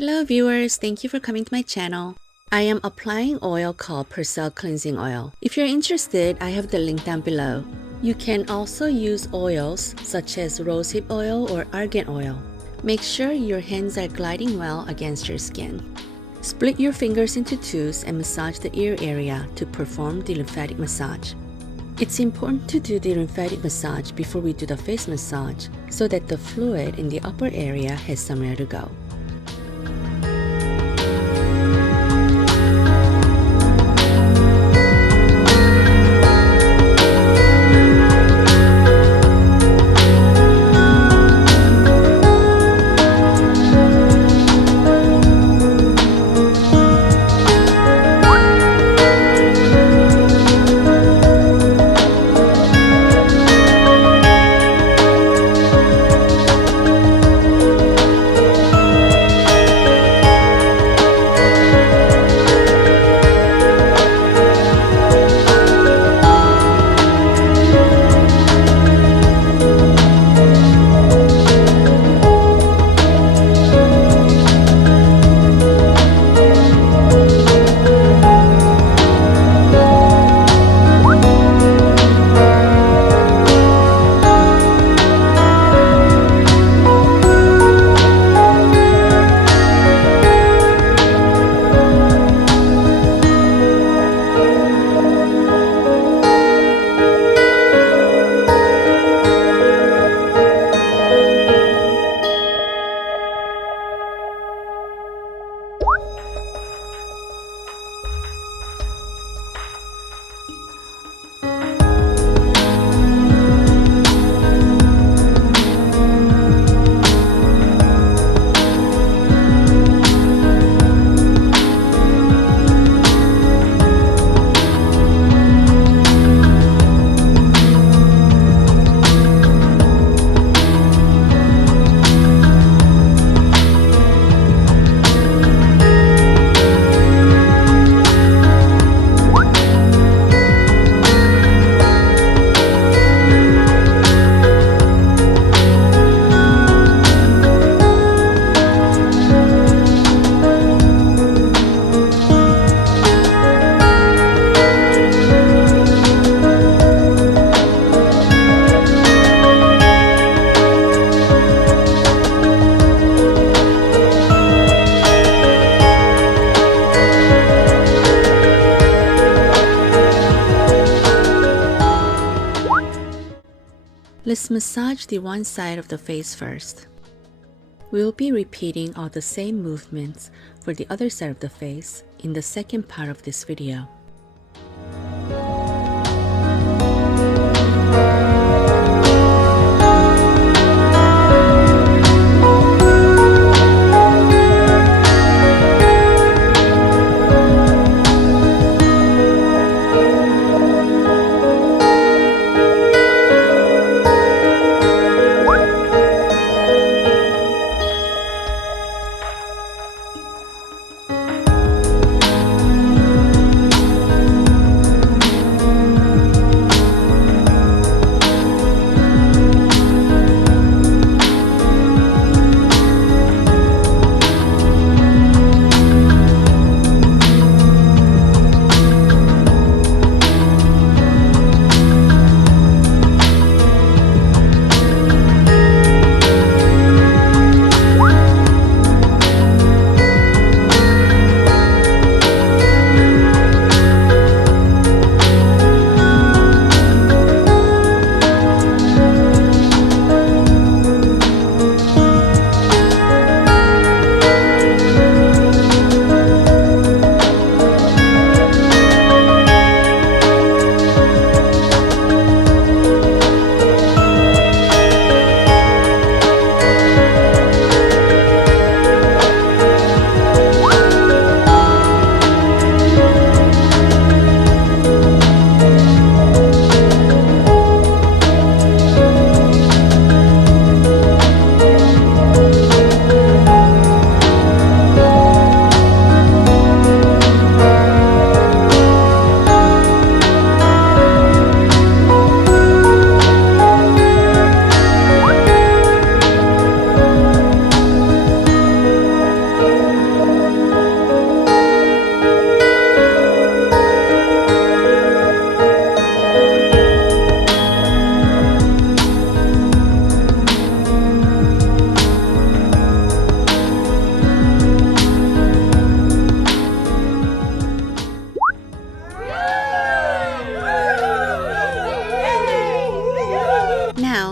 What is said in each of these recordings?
Hello viewers, thank you for coming to my channel. I am applying oil called Percel Cleansing Oil. If you're interested, I have the link down below. You can also use oils such as rosehip oil or argan oil. Make sure your hands are gliding well against your skin. Split your fingers into twos and massage the ear area to perform the lymphatic massage. It's important to do the lymphatic massage before we do the face massage so that the fluid in the upper area has somewhere to go. Let's massage the one side of the face first. We'll be repeating all the same movements for the other side of the face in the second part of this video.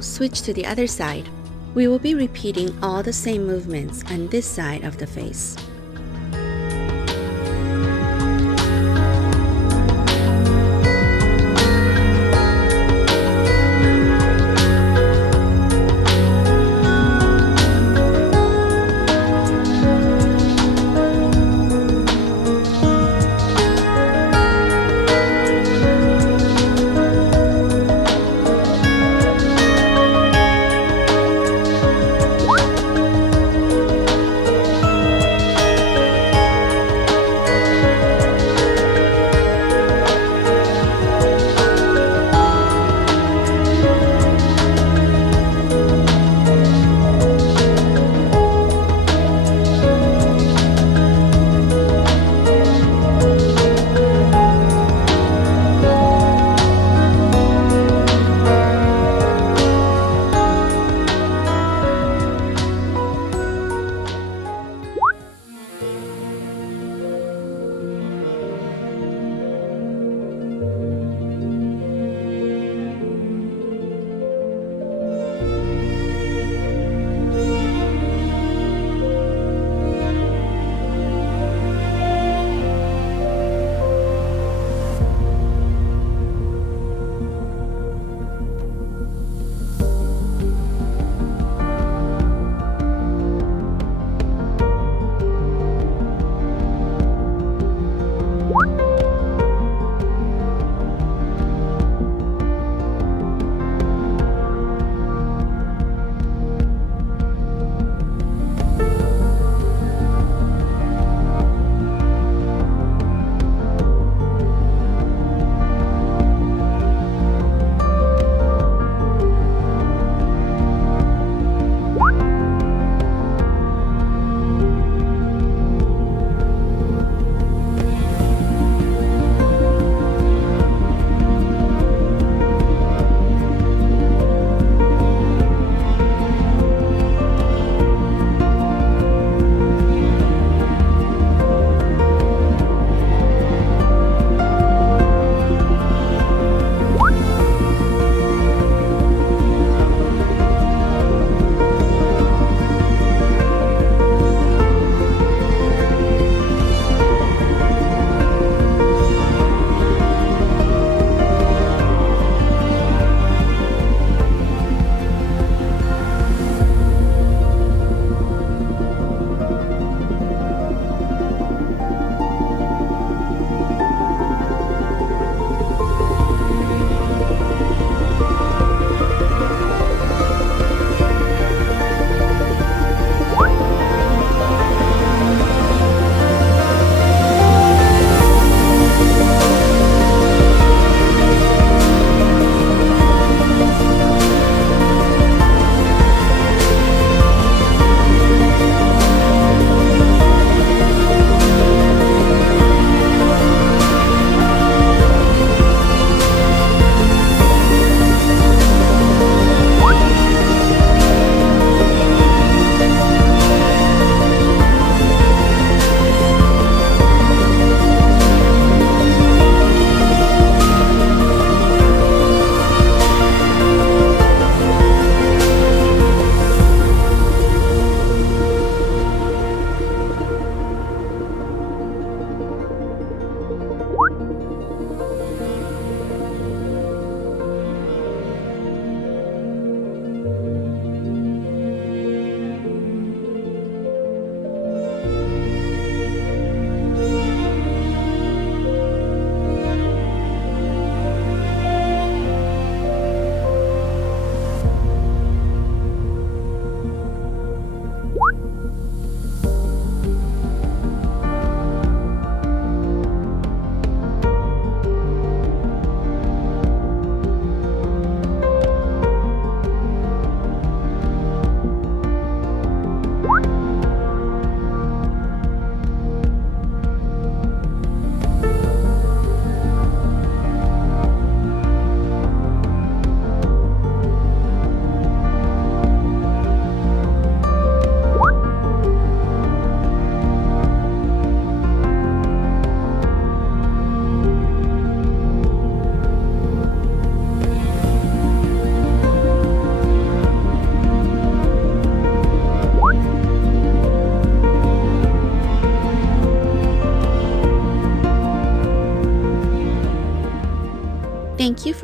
Now switch to the other side. We will be repeating all the same movements on this side of the face.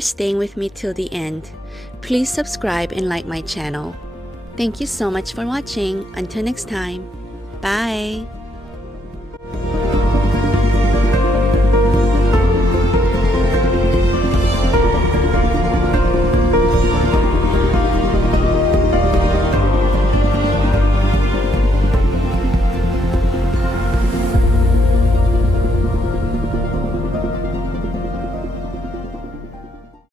for staying with me till the end. Please subscribe and like my channel. Thank you so much for watching. Until next time. Bye!